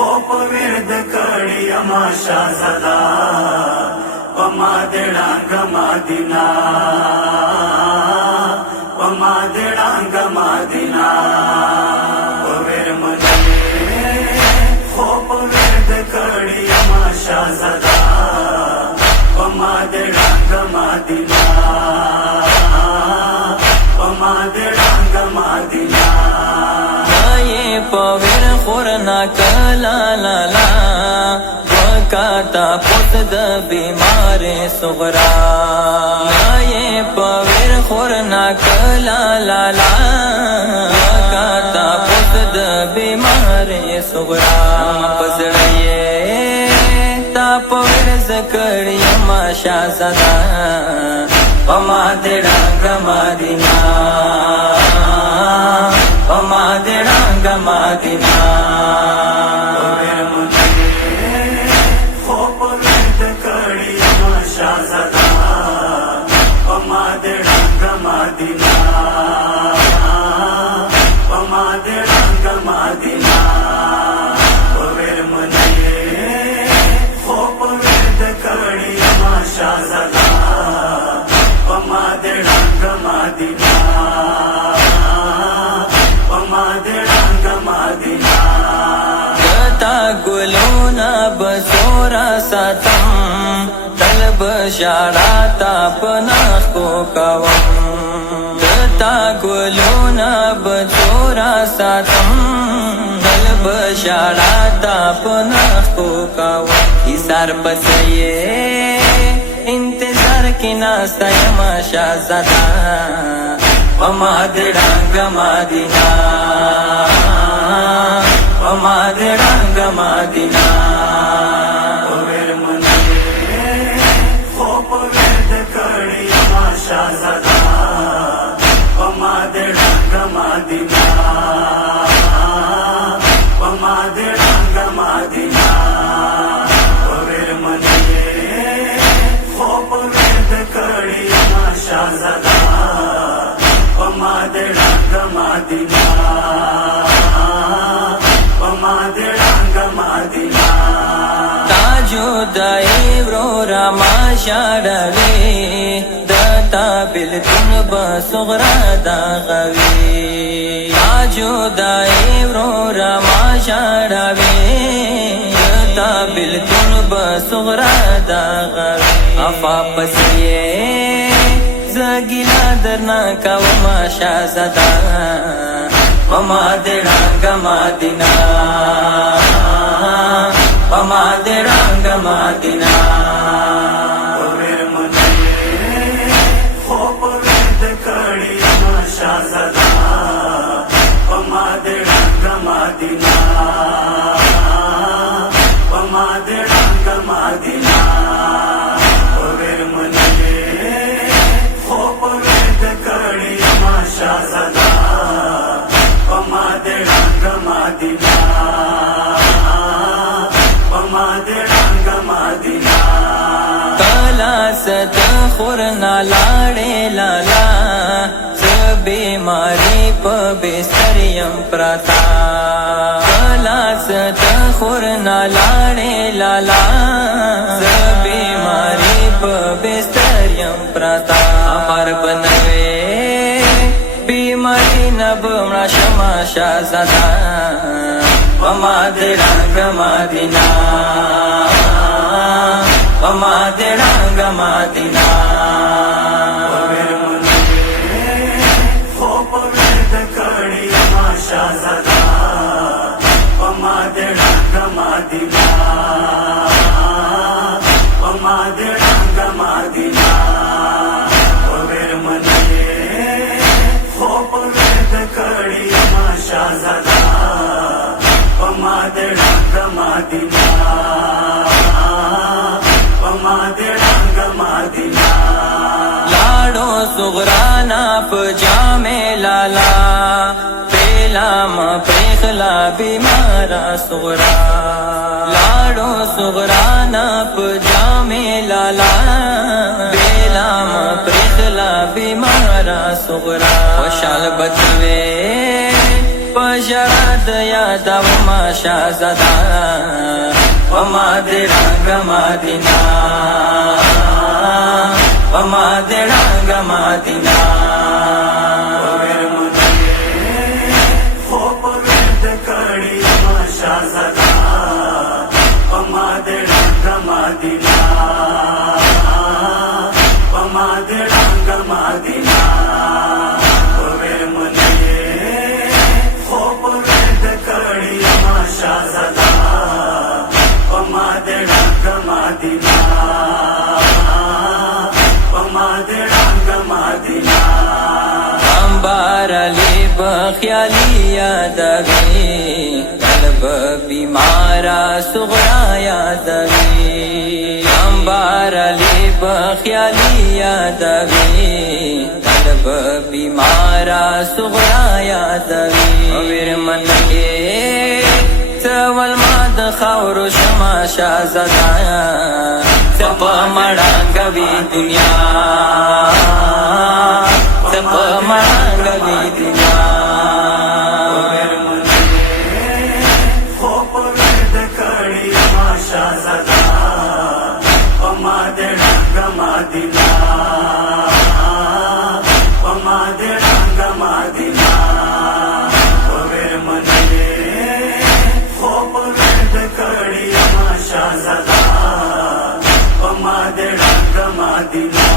خوب ورد کړی اما شاهزادا وما دړانګ مدینه وما دړانګ مدینه ور منلې خوب ورد کړی اما شاهزادا وما دړانګ مدینه وما دړانګ مدینه پویر خورنا کلا لا لا وکاتا پوت د بیمار صغرا نای پویر خورنا کلا لا لا وکاتا پوت د بیمار صغرا پسړی تا پویر زکړی ما شاهزادا وما دړانګ مدینه وما دړانګ مدینه ور منلې خوب ورد کړی ما شاهزادا وما دړانګ مدینه وما دړانګ مدینه ور منلې خوب ورد کړی ما شاهزادا وما دړانګ مدینه گلونا بسورا ساتم طلب شاراتا پناخ کو کوم دتا گلونا بسورا ساتم طلب شاراتا پناخ کو کوم ایسار پسیے انتظار کی ناستا یما شاهزادا وما دړانګ مدینه وما دړانګ مدینه ور منلې خوب ورد کړی ما شاهزادا وما دړانګ مدینه وما دړانګ مدینه ور منلې خوب ورد کړی ما شاهزادا وما دړانګ مدینه وما دړانګ مدینه تاجو دای ورورا ما شاړوي دتا بلتون بصغرا دا غوي تاجو دای ورورا ما شاړوي دتا بلتون بصغرا دا غوي افا پسیه زګیلا درنا کا ما شاهزادا وما دړانګ مدینه وما دړانګ مدینه ور منلې خوب ورد کړی ما شاهزادا وما دړانګ مدینه وما دړانګ مدینه ور منلې خوب ورد کړی ما شاهزادا وما دړانګ مدینه وما دړانګ مدینه کلا ست خورنا لاړې لالا ز بیماری په بستر یم پراتا کلا ست خورنا لاړې لالا ز بیماری په بستر یم پراتا امر بنوي بیماری نبمړه شما شاهزادا وما دړانګ مدینه وما دړانګ مدینه ور منلې خوب ورد کړی ما شاهزادا وما دړانګ مدینه وما دړانګ مدینه ور منلې خوب ورد کړی ما شاهزادا وما دړانګ مدینه وما دړانګ مدینه لاړو صغرانا پجامه لالا پیلا ما پرخلا بیمارا صغرا لاړو صغرانا پجامه لالا پیلا ما پرخلا بیمارا صغرا خوشال بچوي پشرد یاد وما شازدا وما درنگ مدینہ وما درنگ مدینہ خوب ورد کړي ما شازدا وما درنگ مدینہ وما درنگ مدینہ अंबार अली बख्याली यादवी कल्ब बीमारा सुगरा यादवी अंबार अली बख्याली यादवी कल्ब बीमारा सुगरा यादवी वीर मन के सवल माद खौर शमा शाहज़दा सप मड़ांगवी दुनिया सप मड़ांगवी दुनिया خوب ورد کړي ما شازدا وما درنگ مدینہ وما درنگ مدینہ ور منې خوب ورد کړي ما شازدا وما درنگ مدینہ